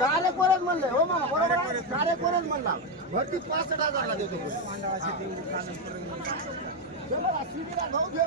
कार्यकोरच म्हणलं? हो मामा बरोबर? कार्यकोरच म्हणला. भरती पासष्ट हजारला देतो हे. बघा, शिडीला भाऊ घे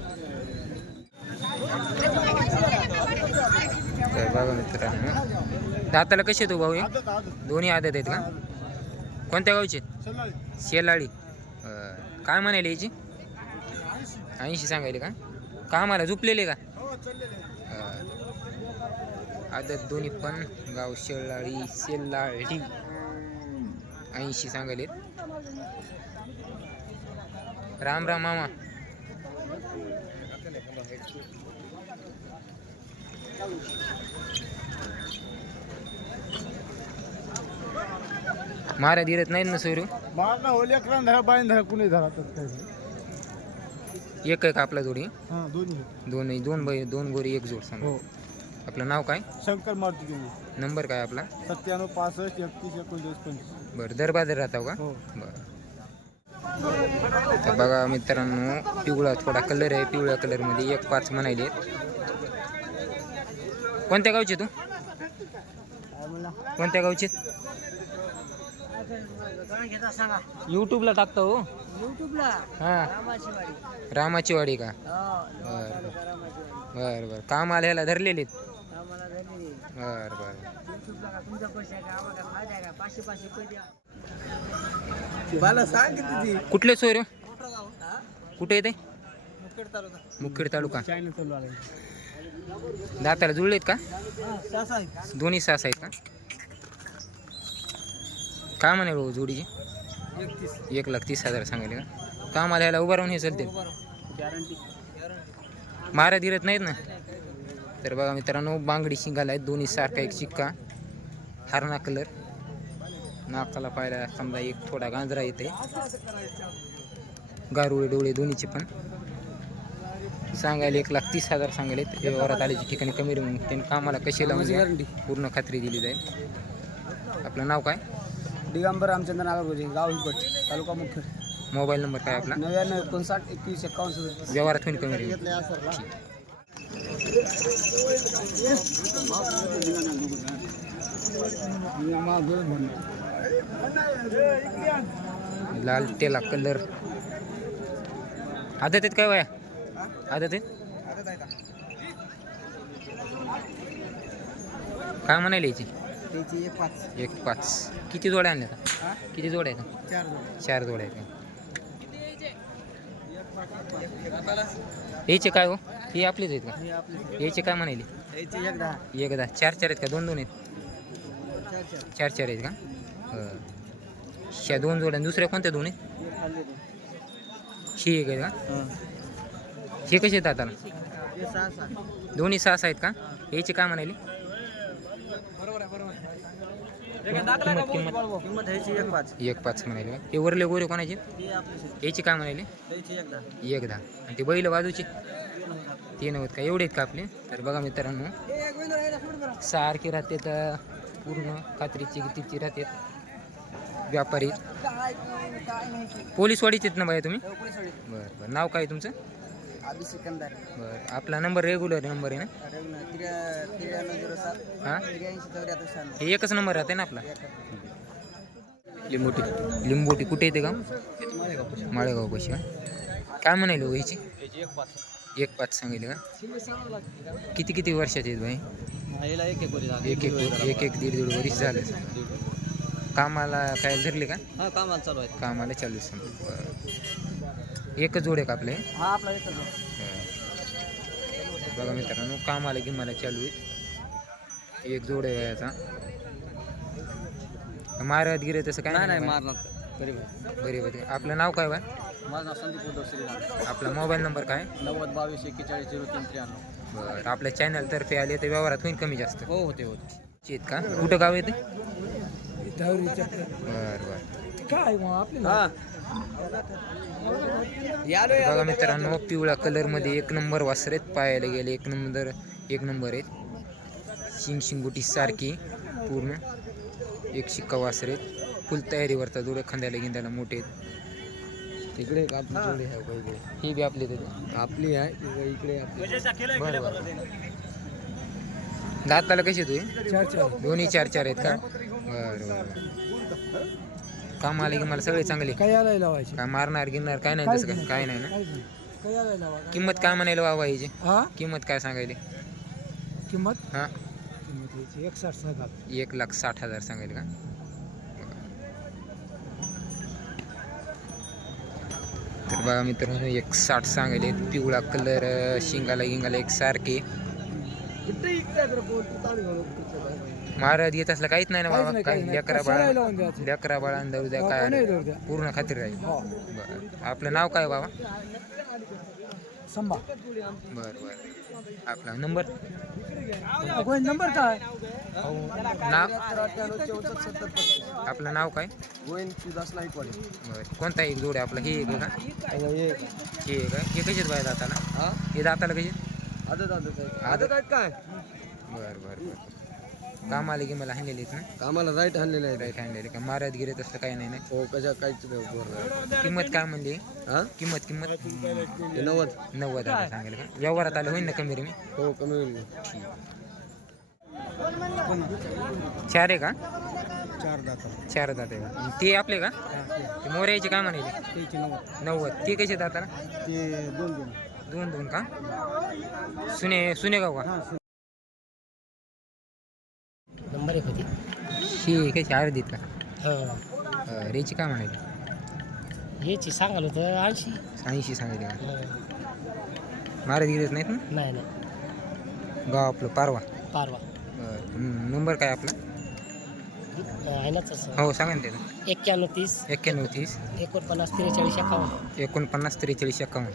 तर बघा मित्रांनो. दाताला कसे तो हो भाऊ दोन्ही आदत आहेत का? कोणत्या गावचे शेलाळी. काय म्हणाले याची? ऐंशी सांगायले का? कामाला झुपलेले का? आदत दोन्ही पण. गाव शेलाळी शेलाळी. ऐंशी सांगायले. राम राम मामा. मारा धीरत नाहीत ना सोयरू? मारणं हो लेकरान धरा बाईन धरा कुणी धरा तर एक आहे का आपला जोडी? हां दोन्ही. दोन दोन दोन गोरी एक जोड सांगा. हो. आपलं नाव काय? शंकर मारुती घेऊन नंबर काय आपला? सत्त्याण्णव पासष्ट एकतीस एकोणतीस पंचवीस. बरं दर बाजार राहतो का? हो. बरं. तर बघा मित्रांनो पिवळा थोडा कलर आहे पिवळ्या कलरमध्ये एक पाच म्हणायले. कोणत्या गावचे तू? कोणत्या गावचे? युट्यूबला टाकतो हो. युट्यूबला? हां. रामाची वाडी रामाची वाडी का? हो बरं वाडी बरं बरं. काम आल्याला धरलेले आम्हाला झालेली बरं बरं. युट्यूबला का तुमचा पैसा आहे का? आम्हाला फायदा आहे का? पाचशे पाचशे पैसे द्या. मला सांग किती कुठले सोय रे? कुठे येते मुखेड तालुका. मुखेड तालुका. चायना चालू आला दाताला जुळलेत का? दोन्ही सास आहेत का? काय म्हणे भाऊ जोडीची? एक लाख तीस हजार सांगायले का? कामाला यायला उभा राहून हे चालते गॅरंटी मारा धीरत नाहीत ना? तर बघा मित्रांनो बांगडी शिंगाला आहेत. दोन्ही सारखा एक शिक्का. हरणा कलर. नाकाला पायला समजा एक थोडा गांजरा येते. गारुळे डोळे दोन्हीचे पण. सांगायला एक लाख तीस हजार सांगायले व्यवहारात आल्याची ठिकाणी कमी त्यांनी कामाला कशी लावून. गॅरंटी पूर्ण खात्री दिली जाईल. आपलं नाव काय? दिगंबर रामचंद्र नागरगोजे गाव हिपट तालुका मुखेड. मोबाईल नंबर काय आपला? नव्याण्णव एकोणसाठ एकवीस एकावन्न सदतीस. व्यवहारात होईल कमी राहील लाल टेला कलर. आदत आहेत काय वया? आदत आहेत काय म्हणायला याची? त्याची एक पाच. एक पाच. किती जोड्या आणल्या? किती जोड्या आहेत? चार दोन चार जोड्या आहेत. याचे काय हो? हे आपलेच आहेत का? हे आपले याचे काय म्हणाले याची एक दहा. एक दहा. चार चार आहेत का? दोन दोन आहेत? चार चार. चार चार आहेत का. ह्या दोन जोड्या दुसऱ्या कोणत्या दोन आहेत? एक खाल्ले ही एक आहे का? हां. कसे आहेत आता? हे सहा सहा. दोन्ही सहा सहा आहेत का? याचे काय म्हणाले आहे किंमत ह्याची एक पाच. एक पाच म्हणाले हे वरले गोरे कोणाचे? याची काय म्हणाले एक दहा आणि ते बैल बाजूचे? ते नव्हत का? एवढे आहेत का आपले? तर बघा मित्रांनो सारखे राहते तर पूर्ण खात्रीची कितीची राहते. व्यापारी. काय आहेत ना बाया तुम्ही? बरं बरं. नाव काय तुमचं? सिकंदर. बरं. आपला नंबर रेग्युलर नंबर आहे ना? हां? हे एकच नंबर राहते ना आपला? लिंबोटी. लिंबोटी कुठे येते का माळेगाव कशी काय म्हणाले हो ह्याची एक पाच सांगितले का? किती किती वर्षाचे आहेत भाई? एक एक एक एक एक एक दीड दीड वर्ष झालं. कामाला काय धरले का? हा कामाला चालू आहे कामाला चालू आहे. एकच जोड आहे का आपले? हा आपला एकच बघा मित्रांनो कामाला की मला चालू आहे. एक जोड आहे याचा. मारत गिरत तसं काय नाही? मारणार. बरे बरे आपलं नाव काय बा माझं नाव संदीप उद्धव श्रीराम आपला मोबाईल नंबर काय? नव्वद बावीस एक्केचाळीस झिरो तीन त्र्याण्णव. बरं आपल्या चॅनल तर्फे आले तर व्यवहारात होईल कमी जास्त. हो होते होते. चेत का? कुठं गाव येते बरं बरं. काय आपले हा. बघा मित्रांनो पिवळ्या कलरमध्ये एक नंबर वासर आहेत पाहायला गेले. एक नंबर एक नंबर आहेत. शिंग शिंगुटी सारखी पूर्ण. एक शिक्का वासर आहेत फुल तयारीवरता जोडे खांद्याला गिंद्याला मोठे आहेत. तिकडे एक आपली जोडी. ही बी आपली तिथे आपली आहे इकडे- दाताला कशी तू चार चार. दोन्ही चार चार आहेत का? बरं बरं. काम आले की मला सगळे चांगले. काय आलाय लावायचे? काय मारणार गिरणार काय नाही तसं काय काय नाही ना. काय आलाय लावा किंमत काय म्हणायला बाबा याची हा? किंमत काय सांगायली? किंमत? हां. किंमत याची एकसाठ सांगा एक लाख साठ हजार सांगायला का? तर बघा मित्रांनो एक साठ सांगायले पिवळा कलर शिंगाला गिंगाला एक सारखे. महाराज घेत असला काहीच नाही ना काहीच बाबा नाही, काहीच नाही. लेकरा कशाला बाळा द्यायचं? लेकरा बाळा अंदाज द्या काय. जाऊ द्या. पूर्ण खात्री राहील हो. बरं. आपलं नाव काय बाबा? संभा. बरं बरं. आपला नंबर? कोण? नंबर काय? नाव? आपलं नाव काय? गोविंद सुदास नाईकवाडे बरं. कोणता एक जोड आहे आपला? हे एक आहे का? हे हे आहे का? हे कशात बाय दाताला हा? हे दाताला कशी आदत आदत आहे. आदत? आदत आहेत काय? बरं बरं बरं. काम आले की मला हाणलेले आहेत ना? आम्हाला राईट आणलेलं आहे राईट हँडलेले का मारत गिरत असलं काही नाही ना? हो कशा काहीच नाही बरोबर. किंमत काय म्हणली? हा? किंमत किंमत? नव्वद. नव्वद हजार सांगेल का? व्यवहारात आलं होईल ना कमी रे मी? हो कमी होईल. चार आहे का? चार दाता चार दात आहे का ते आपले का? ते. मोऱ्याचे काय म्हणाले? त्याची नव्वद. नव्वद. ते कसे दाताला? ते दोन दोन. दोन दोन का? सुने सुनेगाव का? नंबर एक होती. ही कशी अर्धीत का? अं, रेची काय म्हणाले? याची सांगाल होतं ऐंशी. ऐंशी सांगायचे का मारत गिरत नाहीत ना? नाही नाही. गाव आपलं पारवा. पारवा. नंबर काय आपला? आहे ना तसं. हो सांगा ना त्याचा. एक्क्याण्णव तीस. एक्क्याण्णव तीस. एकोणपन्नास त्रेचाळीस एकावन्न. एकोणपन्नास त्रेचाळीस एक्कावन्न